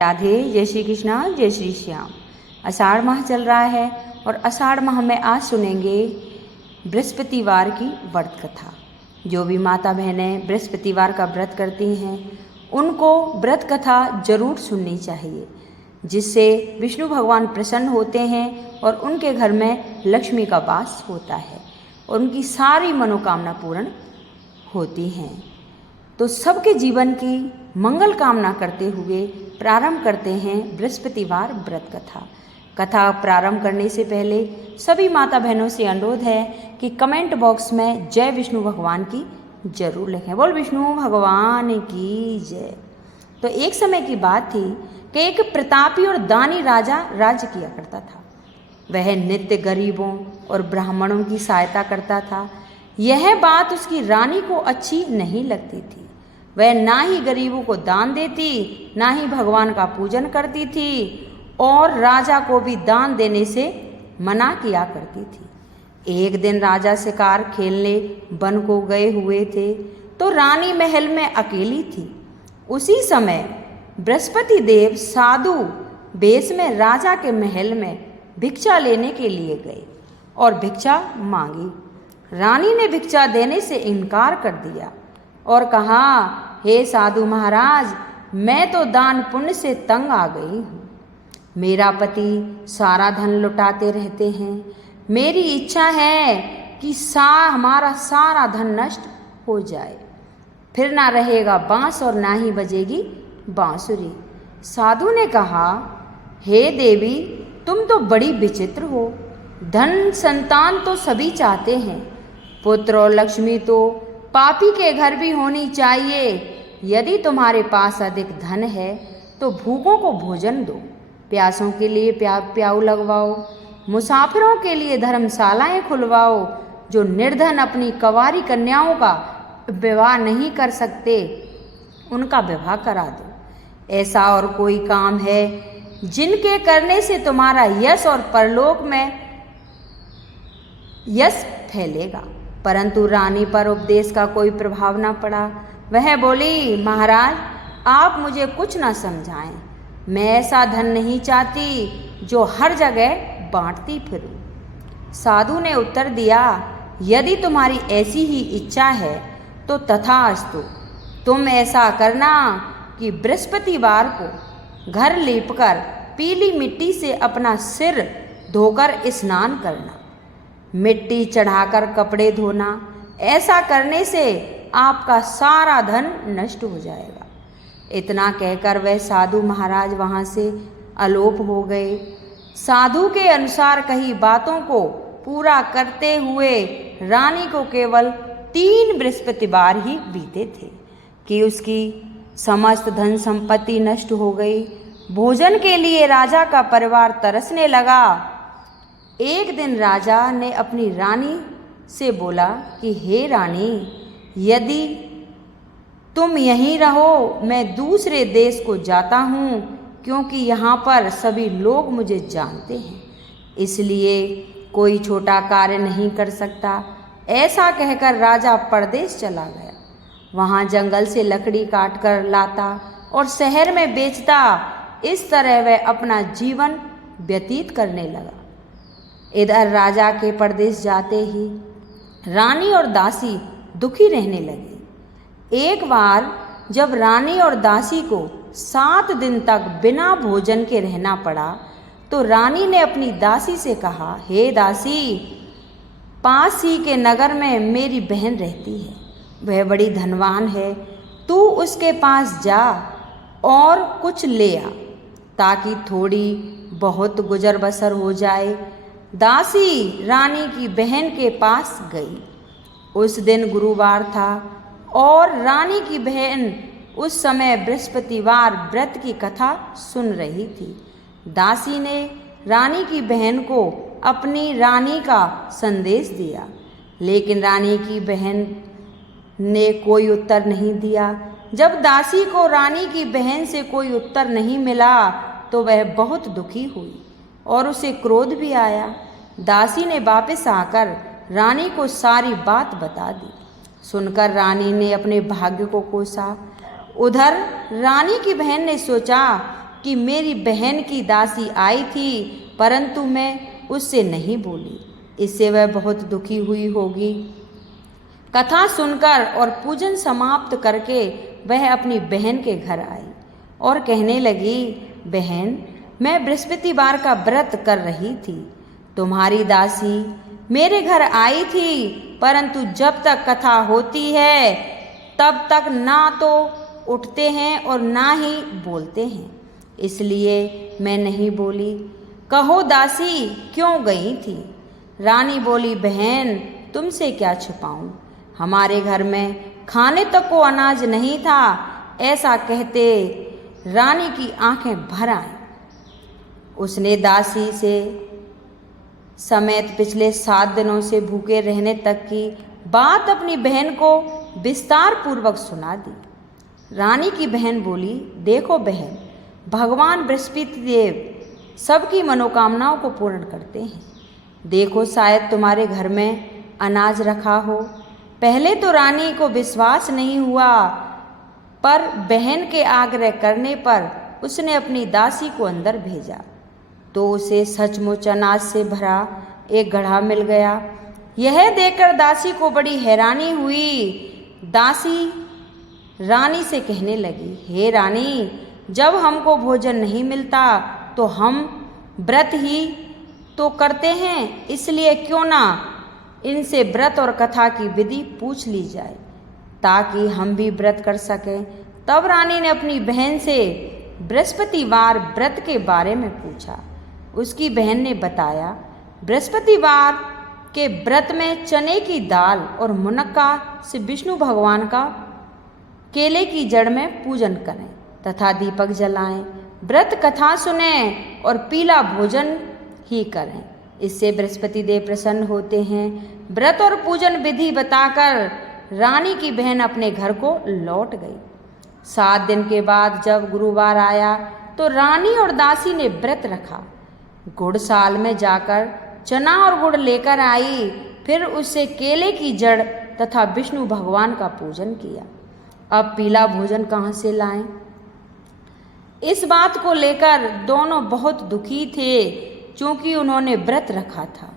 राधे, जय श्री कृष्णा, जय श्री श्याम। आषाढ़ माह चल रहा है और आषाढ़ माह में आज सुनेंगे बृहस्पतिवार की व्रत कथा। जो भी माता बहनें बृहस्पतिवार का व्रत करती हैं उनको व्रत कथा जरूर सुननी चाहिए, जिससे विष्णु भगवान प्रसन्न होते हैं और उनके घर में लक्ष्मी का वास होता है और उनकी सारी मनोकामना पूर्ण होती हैं। तो सबके जीवन की मंगल कामना करते हुए प्रारंभ करते हैं बृहस्पतिवार व्रत कथा प्रारंभ करने से पहले सभी माता बहनों से अनुरोध है कि कमेंट बॉक्स में जय विष्णु भगवान की जरूर लिखें। बोल विष्णु भगवान की जय। तो एक समय की बात थी कि एक प्रतापी और दानी राजा राज्य किया करता था। वह नित्य गरीबों और ब्राह्मणों की सहायता करता था। यह बात उसकी रानी को अच्छी नहीं लगती थी। वह ना ही गरीबों को दान देती, ना ही भगवान का पूजन करती थी और राजा को भी दान देने से मना किया करती थी। एक दिन राजा शिकार खेलने वन को गए हुए थे तो रानी महल में अकेली थी। उसी समय बृहस्पति देव साधु वेश में राजा के महल में भिक्षा लेने के लिए गए और भिक्षा मांगी। रानी ने भिक्षा देने से इनकार कर दिया और कहा, हे साधु महाराज, मैं तो दान पुण्य से तंग आ गई हूँ। मेरा पति सारा धन लुटाते रहते हैं। मेरी इच्छा है कि हमारा सारा धन नष्ट हो जाए, फिर ना रहेगा बांस और ना ही बजेगी बांसुरी। साधु ने कहा, हे देवी, तुम तो बड़ी विचित्र हो। धन संतान तो सभी चाहते हैं, पुत्र और लक्ष्मी तो पापी के घर भी होनी चाहिए। यदि तुम्हारे पास अधिक धन है तो भूखों को भोजन दो, प्यासों के लिए प्याऊ लगवाओ, मुसाफिरों के लिए धर्मशालाएं खुलवाओ। जो निर्धन अपनी कंवारी कन्याओं का विवाह नहीं कर सकते उनका विवाह करा दो। ऐसा और कोई काम है जिनके करने से तुम्हारा यश और परलोक में यश फैलेगा। परंतु रानी पर उपदेश का कोई प्रभाव न पड़ा। वह बोली, महाराज, आप मुझे कुछ न समझाएं। मैं ऐसा धन नहीं चाहती जो हर जगह बांटती फिरूं। साधु ने उत्तर दिया, यदि तुम्हारी ऐसी ही इच्छा है तो तथास्तु। तुम ऐसा करना कि बृहस्पतिवार को घर लीपकर पीली मिट्टी से अपना सिर धोकर स्नान करना, मिट्टी चढ़ाकर कपड़े धोना। ऐसा करने से आपका सारा धन नष्ट हो जाएगा। इतना कहकर वह साधु महाराज वहाँ से अलोप हो गए। साधु के अनुसार कही बातों को पूरा करते हुए रानी को केवल 3 बृहस्पतिवार ही बीते थे कि उसकी समस्त धन संपत्ति नष्ट हो गई। भोजन के लिए राजा का परिवार तरसने लगा। एक दिन राजा ने अपनी रानी से बोला कि हे रानी, यदि तुम यहीं रहो, मैं दूसरे देश को जाता हूँ, क्योंकि यहाँ पर सभी लोग मुझे जानते हैं, इसलिए कोई छोटा कार्य नहीं कर सकता। ऐसा कहकर राजा परदेश चला गया। वहाँ जंगल से लकड़ी काट कर लाता और शहर में बेचता। इस तरह वह अपना जीवन व्यतीत करने लगा। इधर राजा के परदेश जाते ही रानी और दासी दुखी रहने लगी। एक बार जब रानी और दासी को 7 दिन तक बिना भोजन के रहना पड़ा तो रानी ने अपनी दासी से कहा, हे दासी, पास ही के नगर में मेरी बहन रहती है। वह बड़ी धनवान है। तू उसके पास जा और कुछ ले आ, ताकि थोड़ी बहुत गुजर बसर हो जाए। दासी रानी की बहन के पास गई। उस दिन गुरुवार था और रानी की बहन उस समय बृहस्पतिवार व्रत की कथा सुन रही थी। दासी ने रानी की बहन को अपनी रानी का संदेश दिया, लेकिन रानी की बहन ने कोई उत्तर नहीं दिया। जब दासी को रानी की बहन से कोई उत्तर नहीं मिला तो वह बहुत दुखी हुई और उसे क्रोध भी आया। दासी ने वापस आकर रानी को सारी बात बता दी। सुनकर रानी ने अपने भाग्य को कोसा। उधर रानी की बहन ने सोचा कि मेरी बहन की दासी आई थी, परंतु मैं उससे नहीं बोली। इससे वह बहुत दुखी हुई होगी। कथा सुनकर और पूजन समाप्त करके वह अपनी बहन के घर आई और कहने लगी, बहन, मैं बृहस्पतिवार का व्रत कर रही थी। तुम्हारी दासी मेरे घर आई थी, परंतु जब तक कथा होती है तब तक ना तो उठते हैं और ना ही बोलते हैं, इसलिए मैं नहीं बोली। कहो दासी क्यों गई थी? रानी बोली, बहन, तुमसे क्या छुपाऊं, हमारे घर में खाने तक को अनाज नहीं था। ऐसा कहते रानी की आंखें भर आईं। उसने दासी से समेत पिछले 7 दिनों से भूखे रहने तक की बात अपनी बहन को विस्तार पूर्वक सुना दी। रानी की बहन बोली, देखो बहन, भगवान बृहस्पति देव सबकी मनोकामनाओं को पूर्ण करते हैं। देखो, शायद तुम्हारे घर में अनाज रखा हो। पहले तो रानी को विश्वास नहीं हुआ, पर बहन के आग्रह करने पर उसने अपनी दासी को अंदर भेजा, तो उसे सचमुच अनाज से भरा एक घड़ा मिल गया। यह देखकर दासी को बड़ी हैरानी हुई। दासी रानी से कहने लगी, हे रानी, जब हमको भोजन नहीं मिलता तो हम व्रत ही तो करते हैं, इसलिए क्यों ना इनसे व्रत और कथा की विधि पूछ ली जाए, ताकि हम भी व्रत कर सकें। तब रानी ने अपनी बहन से बृहस्पतिवार व्रत के बारे में पूछा। उसकी बहन ने बताया, बृहस्पतिवार के व्रत में चने की दाल और मुनक्का से विष्णु भगवान का केले की जड़ में पूजन करें तथा दीपक जलाएं, व्रत कथा सुने और पीला भोजन ही करें। इससे बृहस्पति देव प्रसन्न होते हैं। व्रत और पूजन विधि बताकर रानी की बहन अपने घर को लौट गई। 7 दिन के बाद जब गुरुवार आया तो रानी और दासी ने व्रत रखा। गुड़साल में जाकर चना और गुड़ लेकर आई, फिर उससे केले की जड़ तथा विष्णु भगवान का पूजन किया। अब पीला भोजन कहाँ से लाएं? इस बात को लेकर दोनों बहुत दुखी थे, क्योंकि उन्होंने व्रत रखा था।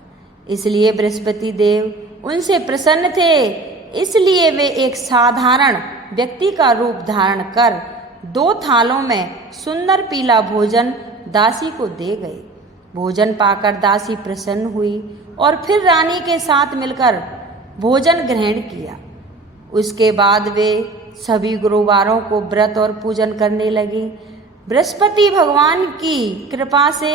इसलिए बृहस्पति देव उनसे प्रसन्न थे। इसलिए वे एक साधारण व्यक्ति का रूप धारण कर 2 थालों में सुंदर पीला भोजन दासी को दे गए। भोजन पाकर दासी प्रसन्न हुई और फिर रानी के साथ मिलकर भोजन ग्रहण किया। उसके बाद वे सभी गुरुवारों को व्रत और पूजन करने लगी। बृहस्पति भगवान की कृपा से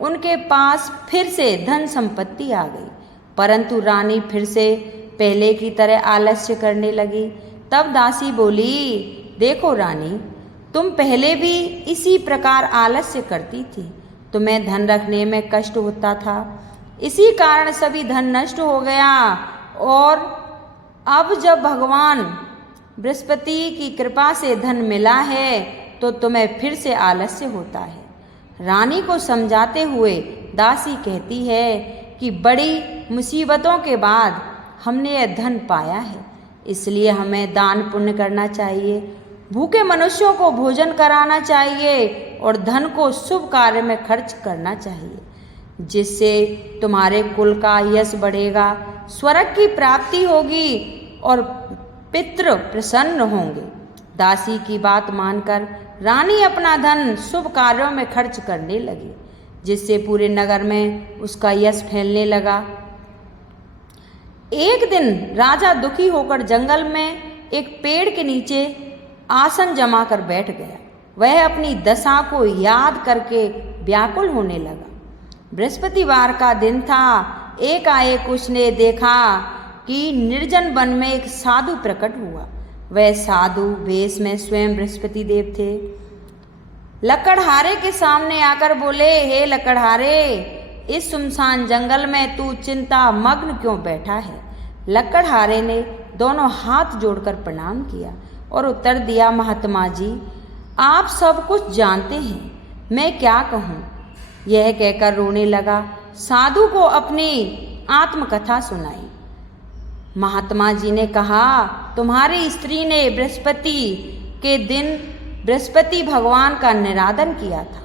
उनके पास फिर से धन संपत्ति आ गई, परंतु रानी फिर से पहले की तरह आलस्य करने लगी। तब दासी बोली, देखो रानी, तुम पहले भी इसी प्रकार आलस्य करती थी, तुम्हें धन रखने में कष्ट होता था, इसी कारण सभी धन नष्ट हो गया, और अब जब भगवान बृहस्पति की कृपा से धन मिला है तो तुम्हें फिर से आलस्य होता है। रानी को समझाते हुए दासी कहती है कि बड़ी मुसीबतों के बाद हमने यह धन पाया है, इसलिए हमें दान पुण्य करना चाहिए, भूखे मनुष्यों को भोजन कराना चाहिए और धन को शुभ कार्य में खर्च करना चाहिए, जिससे तुम्हारे कुल का यश बढ़ेगा, स्वर्ग की प्राप्ति होगी और पितृ प्रसन्न होंगे। दासी की बात मानकर रानी अपना धन शुभ कार्यों में खर्च करने लगी, जिससे पूरे नगर में उसका यश फैलने लगा। एक दिन राजा दुखी होकर जंगल में एक पेड़ के नीचे आसन जमा कर बैठ गया। वह अपनी दशा को याद करके व्याकुल होने लगा। बृहस्पतिवार का दिन था। एकाएक उसने देखा कि निर्जन वन में एक साधु प्रकट हुआ। वह साधु वेश में स्वयं बृहस्पति देव थे। लकड़हारे के सामने आकर बोले, हे लकड़हारे, इस सुनसान जंगल में तू चिंता मग्न क्यों बैठा है? लकड़हारे ने दोनों हाथ जोड़कर प्रणाम किया और उत्तर दिया, महात्मा जी, आप सब कुछ जानते हैं, मैं क्या कहूँ? यह कहकर रोने लगा। साधु को अपनी आत्मकथा सुनाई। महात्मा जी ने कहा, तुम्हारी स्त्री ने बृहस्पति के दिन बृहस्पति भगवान का निरादन किया था,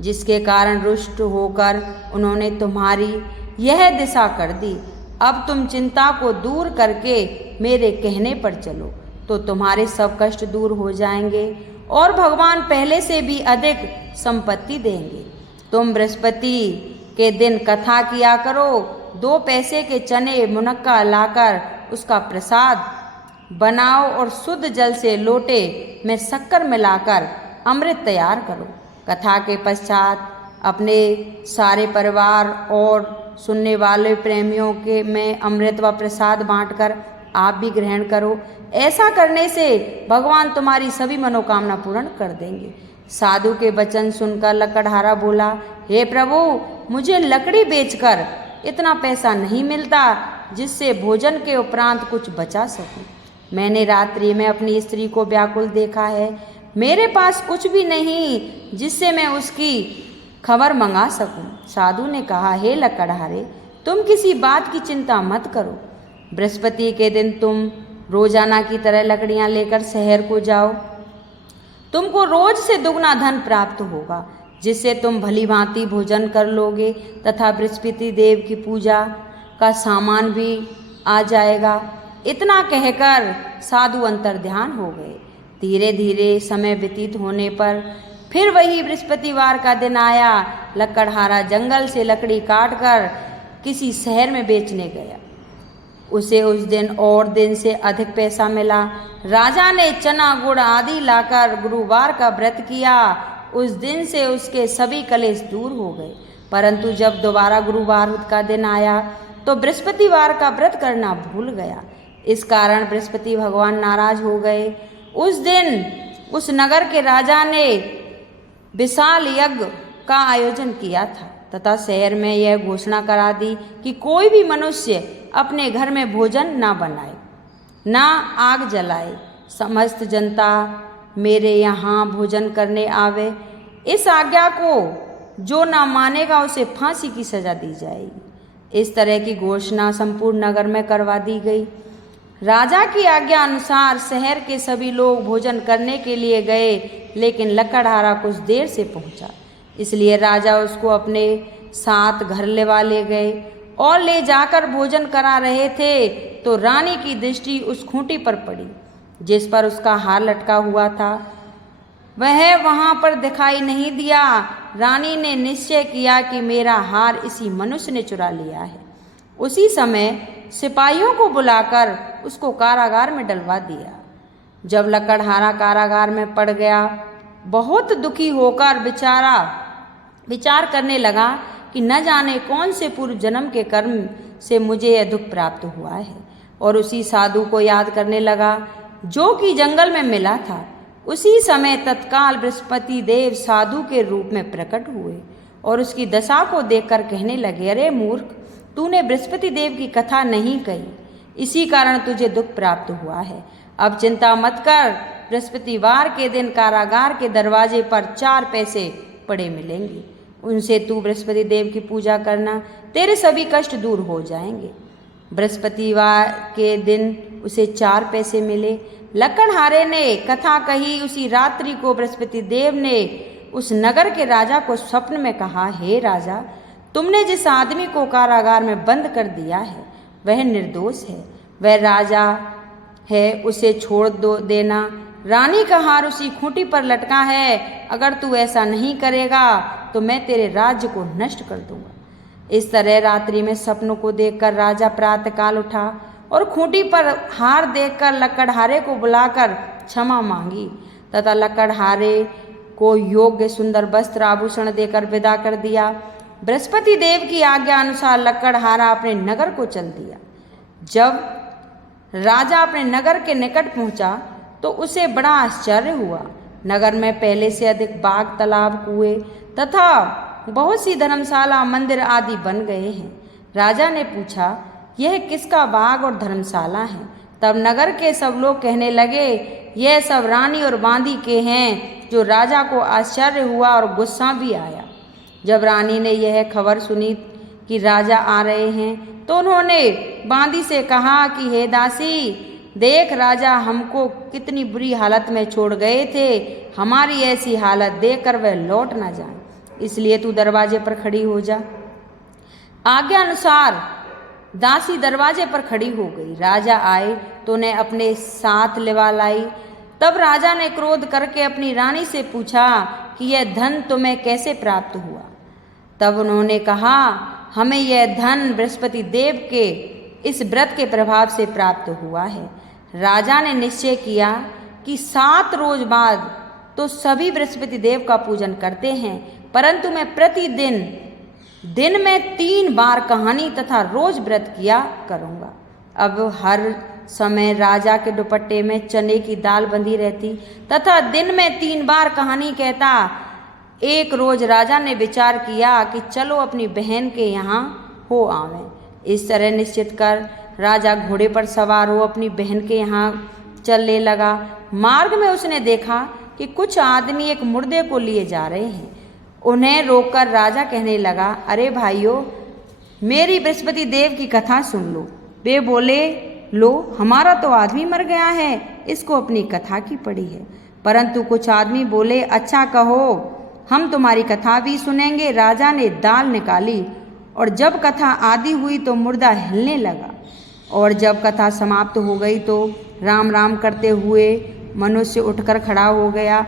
जिसके कारण रुष्ट होकर उन्होंने तुम्हारी यह दिशा कर दी। अब तुम चिंता को दूर करके मेरे कहने पर चलो तो तुम्हारे सब कष्ट दूर हो जाएंगे और भगवान पहले से भी अधिक संपत्ति देंगे। तुम बृहस्पति के दिन कथा किया करो। 2 पैसे के चने मुनक्का लाकर उसका प्रसाद बनाओ और शुद्ध जल से लोटे में शक्कर मिलाकर अमृत तैयार करो। कथा के पश्चात अपने सारे परिवार और सुनने वाले प्रेमियों के में अमृत व प्रसाद बांटकर आप भी ग्रहण करो। ऐसा करने से भगवान तुम्हारी सभी मनोकामना पूर्ण कर देंगे। साधु के वचन सुनकर लकड़हारा बोला, हे प्रभु, मुझे लकड़ी बेचकर इतना पैसा नहीं मिलता जिससे भोजन के उपरांत कुछ बचा सकूं। मैंने रात्रि में अपनी स्त्री को व्याकुल देखा है। मेरे पास कुछ भी नहीं जिससे मैं उसकी खबर मंगा सकूं। साधु ने कहा, हे लकड़हारे, तुम किसी बात की चिंता मत करो। बृहस्पति के दिन तुम रोजाना की तरह लकड़ियां लेकर शहर को जाओ। तुमको रोज से दुगना धन प्राप्त होगा, जिससे तुम भली भांति भोजन कर लोगे तथा बृहस्पति देव की पूजा का सामान भी आ जाएगा। इतना कहकर साधु अंतर्ध्यान हो गए। धीरे धीरे समय व्यतीत होने पर फिर वही बृहस्पतिवार का दिन आया। लकड़हारा जंगल से लकड़ी काटकर किसी शहर में बेचने गया। उसे उस दिन और दिन से अधिक पैसा मिला। राजा ने चना गुड़ आदि लाकर गुरुवार का व्रत किया। उस दिन से उसके सभी कलेश दूर हो गए। परंतु जब दोबारा गुरुवार का दिन आया तो बृहस्पतिवार का व्रत करना भूल गया। इस कारण बृहस्पति भगवान नाराज हो गए। उस दिन उस नगर के राजा ने विशाल यज्ञ का आयोजन किया था तथा शहर में यह घोषणा करा दी कि कोई भी मनुष्य अपने घर में भोजन ना बनाए, ना आग जलाए। समस्त जनता मेरे यहाँ भोजन करने आवे। इस आज्ञा को जो ना मानेगा उसे फांसी की सजा दी जाएगी। इस तरह की घोषणा संपूर्ण नगर में करवा दी गई। राजा की आज्ञा अनुसार शहर के सभी लोग भोजन करने के लिए गए, लेकिन लकड़हारा कुछ देर से पहुंचा। इसलिए राजा उसको अपने साथ घर ले गए और ले जाकर भोजन करा रहे थे तो रानी की दृष्टि उस खूंटी पर पड़ी जिस पर उसका हार लटका हुआ था। वह वहां पर दिखाई नहीं दिया। रानी ने निश्चय किया कि मेरा हार इसी मनुष्य ने चुरा लिया है। उसी समय सिपाहियों को बुलाकर उसको कारागार में डलवा दिया। जब लकड़हारा कारागार में पड़ गया, बहुत दुखी होकर विचार करने लगा कि न जाने कौन से पूर्व जन्म के कर्म से मुझे यह दुख प्राप्त हुआ है, और उसी साधु को याद करने लगा जो कि जंगल में मिला था। उसी समय तत्काल बृहस्पति देव साधु के रूप में प्रकट हुए और उसकी दशा को देखकर कहने लगे, अरे मूर्ख, तूने बृहस्पति देव की कथा नहीं कही, इसी कारण तुझे दुख प्राप्त हुआ है। अब चिंता मत कर, बृहस्पतिवार के दिन कारागार के दरवाजे पर 4 पैसे पड़े मिलेंगे। उनसे तू बृहस्पति देव की पूजा करना, तेरे सभी कष्ट दूर हो जाएंगे। बृहस्पतिवार के दिन उसे 4 पैसे मिले। लकड़हारे ने कथा कही। उसी रात्रि को बृहस्पति देव ने उस नगर के राजा को स्वप्न में कहा, हे राजा, तुमने जिस आदमी को कारागार में बंद कर दिया है वह निर्दोष है, वह राजा है, उसे छोड़ देना। रानी का हार उसी खूंटी पर लटका है। अगर तू ऐसा नहीं करेगा तो मैं तेरे राज्य को नष्ट कर दूंगा। इस तरह रात्रि में सपनों को देखकर राजा प्रातःकाल उठा और खूंटी पर हार देखकर लकड़हारे को बुलाकर क्षमा मांगी तथा लकड़हारे को योग्य सुंदर वस्त्र आभूषण देकर विदा कर दिया। बृहस्पति देव की आज्ञा अनुसार लकड़हारा अपने नगर को चल दिया। जब राजा अपने नगर के निकट पहुंचा तो उसे बड़ा आश्चर्य हुआ। नगर में पहले से अधिक बाग, तालाब, कुएं तथा बहुत सी धर्मशाला, मंदिर आदि बन गए हैं। राजा ने पूछा, यह किसका बाग और धर्मशाला है? तब नगर के सब लोग कहने लगे, यह सब रानी और बांदी के हैं। जो राजा को आश्चर्य हुआ और गुस्सा भी आया। जब रानी ने यह खबर सुनी कि राजा आ रहे हैं तो उन्होंने बांदी से कहा कि हे दासी, देख राजा हमको कितनी बुरी हालत में छोड़ गए थे, हमारी ऐसी हालत देखकर वह लौट ना जाए, इसलिए तू दरवाजे पर खड़ी हो जा। आज्ञा अनुसार दासी दरवाजे पर खड़ी हो गई। राजा आए तो उन्हें अपने साथ लिवा लाई। तब राजा ने क्रोध करके अपनी रानी से पूछा कि यह धन तुम्हें कैसे प्राप्त हुआ। तब उन्होंने कहा, हमें यह धन बृहस्पति देव के इस व्रत के प्रभाव से प्राप्त हुआ है। राजा ने निश्चय किया कि 7 रोज बाद तो सभी बृहस्पति देव का पूजन करते हैं, परंतु मैं प्रतिदिन दिन में 3 बार कहानी तथा रोज व्रत किया करूँगा। अब हर समय राजा के दुपट्टे में चने की दाल बंधी रहती तथा दिन में 3 बार कहानी कहता। एक रोज राजा ने विचार किया कि चलो अपनी बहन के यहाँ हो आवें। इस तरह निश्चित कर राजा घोड़े पर सवार हो अपनी बहन के यहाँ चलने लगा। मार्ग में उसने देखा कि कुछ आदमी एक मुर्दे को लिए जा रहे हैं। उन्हें रोककर राजा कहने लगा, अरे भाइयों, मेरी बृहस्पति देव की कथा सुन लो। वे बोले, लो हमारा तो आदमी मर गया है, इसको अपनी कथा की पड़ी है। परंतु कुछ आदमी बोले, अच्छा कहो, हम तुम्हारी कथा भी सुनेंगे। राजा ने दाल निकाली और जब कथा आदि हुई तो मुर्दा हिलने लगा, और जब कथा समाप्त हो गई तो राम राम करते हुए मनुष्य उठकर खड़ा हो गया।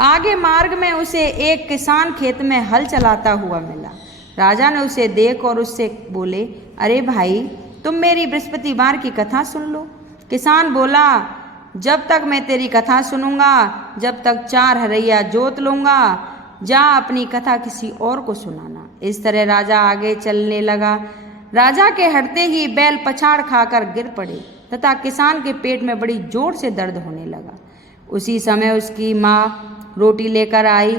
आगे मार्ग में उसे एक किसान खेत में हल चलाता हुआ मिला। राजा ने उसे देख और उससे बोले, अरे भाई, तुम मेरी बृहस्पतिवार की कथा सुन लो। किसान बोला, जब तक मैं तेरी कथा सुनूंगा, जब तक 4 हरैया जोत लूंगा, जा अपनी कथा किसी और को सुनाना। इस तरह राजा आगे चलने लगा। राजा के हटते ही बैल पछाड़ खाकर गिर पड़े तथा किसान के पेट में बड़ी जोर से दर्द होने लगा। उसी समय उसकी माँ रोटी लेकर आई।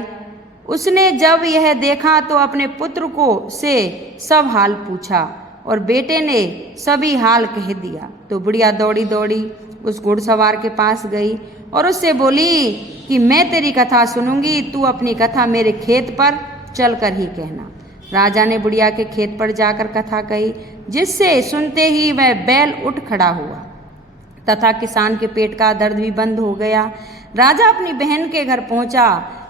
उसने जब यह देखा तो अपने पुत्र को से सब हाल पूछा और बेटे ने सभी हाल कह दिया। तो बुढ़िया दौड़ी दौड़ी उस घुड़सवार के पास गई और उससे बोली कि मैं तेरी कथा सुनूंगी, तू अपनी कथा मेरे खेत पर चलकर ही कहना। राजा ने बुढ़िया के खेत पर जाकर कथा कही, जिससे सुनते ही वह बैल उठ खड़ा हुआ तथा किसान के पेट का दर्द भी बंद हो गया। राजा अपनी बहन के घर पहुंचा।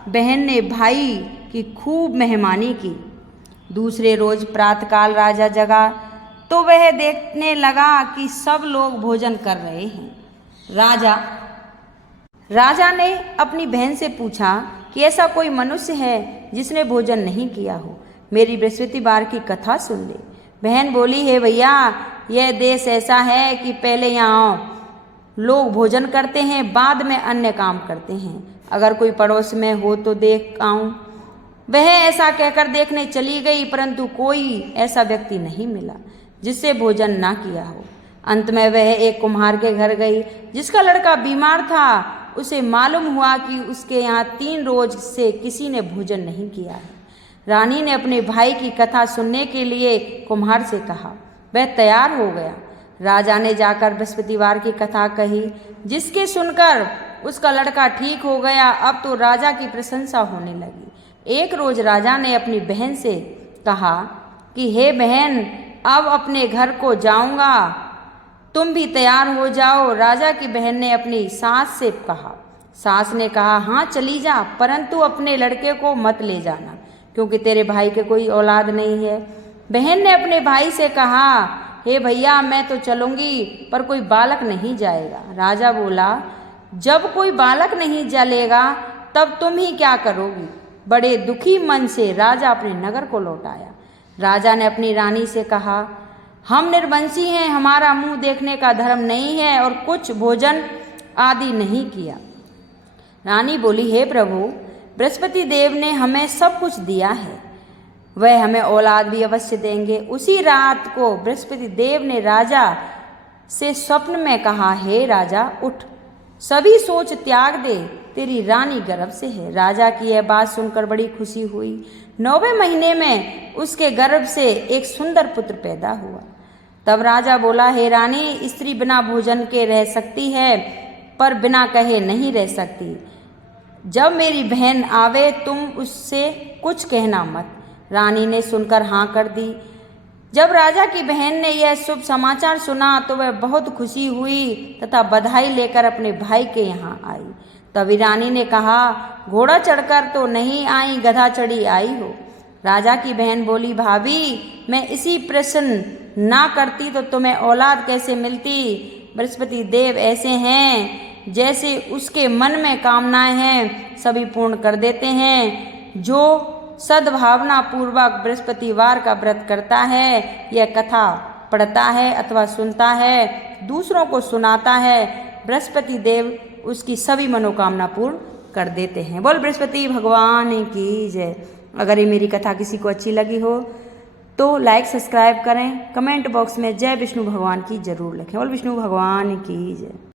बहन ने भाई की खूब मेहमानी की। दूसरे रोज प्रातःकाल राजा जगा तो वह देखने लगा कि सब लोग भोजन कर रहे हैं। राजा ने अपनी बहन से पूछा कि ऐसा कोई मनुष्य है जिसने भोजन नहीं किया हो, मेरी बृहस्पतिवार की कथा सुन ले। बहन बोली, हे भैया, यह देश ऐसा है कि पहले यहाँ लोग भोजन करते हैं, बाद में अन्य काम करते हैं। अगर कोई पड़ोस में हो तो देख आऊं। वह ऐसा कहकर देखने चली गई, परंतु कोई ऐसा व्यक्ति नहीं मिला जिससे भोजन ना किया हो। अंत में वह एक कुम्हार के घर गई जिसका लड़का बीमार था। उसे मालूम हुआ कि उसके यहाँ 3 रोज से किसी ने भोजन नहीं किया है। रानी ने अपने भाई की कथा सुनने के लिए कुम्हार से कहा। वह तैयार हो गया। राजा ने जाकर बृहस्पतिवार की कथा कही, जिसके सुनकर उसका लड़का ठीक हो गया। अब तो राजा की प्रशंसा होने लगी। एक रोज राजा ने अपनी बहन से कहा कि हे बहन, अब अपने घर को जाऊंगा, तुम भी तैयार हो जाओ। राजा की बहन ने अपनी सास से कहा। सास ने कहा, हाँ चली जा, परंतु अपने लड़के को मत ले जाना, क्योंकि तेरे भाई के कोई औलाद नहीं है। बहन ने अपने भाई से कहा, हे भैया, मैं तो चलूंगी, पर कोई बालक नहीं जाएगा। राजा बोला, जब कोई बालक नहीं चलेगा तब तुम ही क्या करोगी। बड़े दुखी मन से राजा अपने नगर को लौट आया। राजा ने अपनी रानी से कहा, हम निर्वंशी हैं, हमारा मुंह देखने का धर्म नहीं है और कुछ भोजन आदि नहीं किया। रानी बोली, हे प्रभु, बृहस्पति देव ने हमें सब कुछ दिया है, वह हमें औलाद भी अवश्य देंगे। उसी रात को बृहस्पति देव ने राजा से स्वप्न में कहा, हे राजा, उठ, सभी सोच त्याग दे, तेरी रानी गर्भ से है। राजा की यह बात सुनकर बड़ी खुशी हुई। 9वें महीने में उसके गर्भ से एक सुंदर पुत्र पैदा हुआ। तब राजा बोला, हे रानी, स्त्री बिना भोजन के रह सकती है, पर बिना कहे नहीं रह सकती। जब मेरी बहन आवे तुम उससे कुछ कहना मत। रानी ने सुनकर हाँ कर दी। जब राजा की बहन ने यह शुभ समाचार सुना तो वह बहुत खुशी हुई तथा बधाई लेकर अपने भाई के यहाँ आई। तभी रानी ने कहा, घोड़ा चढ़कर तो नहीं आई, गधा चढ़ी आई हो। राजा की बहन बोली, भाभी मैं इसी प्रश्न ना करती तो तुम्हें औलाद कैसे मिलती। बृहस्पति देव ऐसे हैं, जैसे उसके मन में कामनाएं हैं सभी पूर्ण कर देते हैं। जो सद्भावना पूर्वक बृहस्पतिवार का व्रत करता है, यह कथा पढ़ता है अथवा सुनता है, दूसरों को सुनाता है, बृहस्पति देव उसकी सभी मनोकामना पूर्ण कर देते हैं। बोल बृहस्पति भगवान की जय। अगर ये मेरी कथा किसी को अच्छी लगी हो तो लाइक सब्सक्राइब करें, कमेंट बॉक्स में जय विष्णु भगवान की जरूर लिखें। बोल विष्णु भगवान की जय।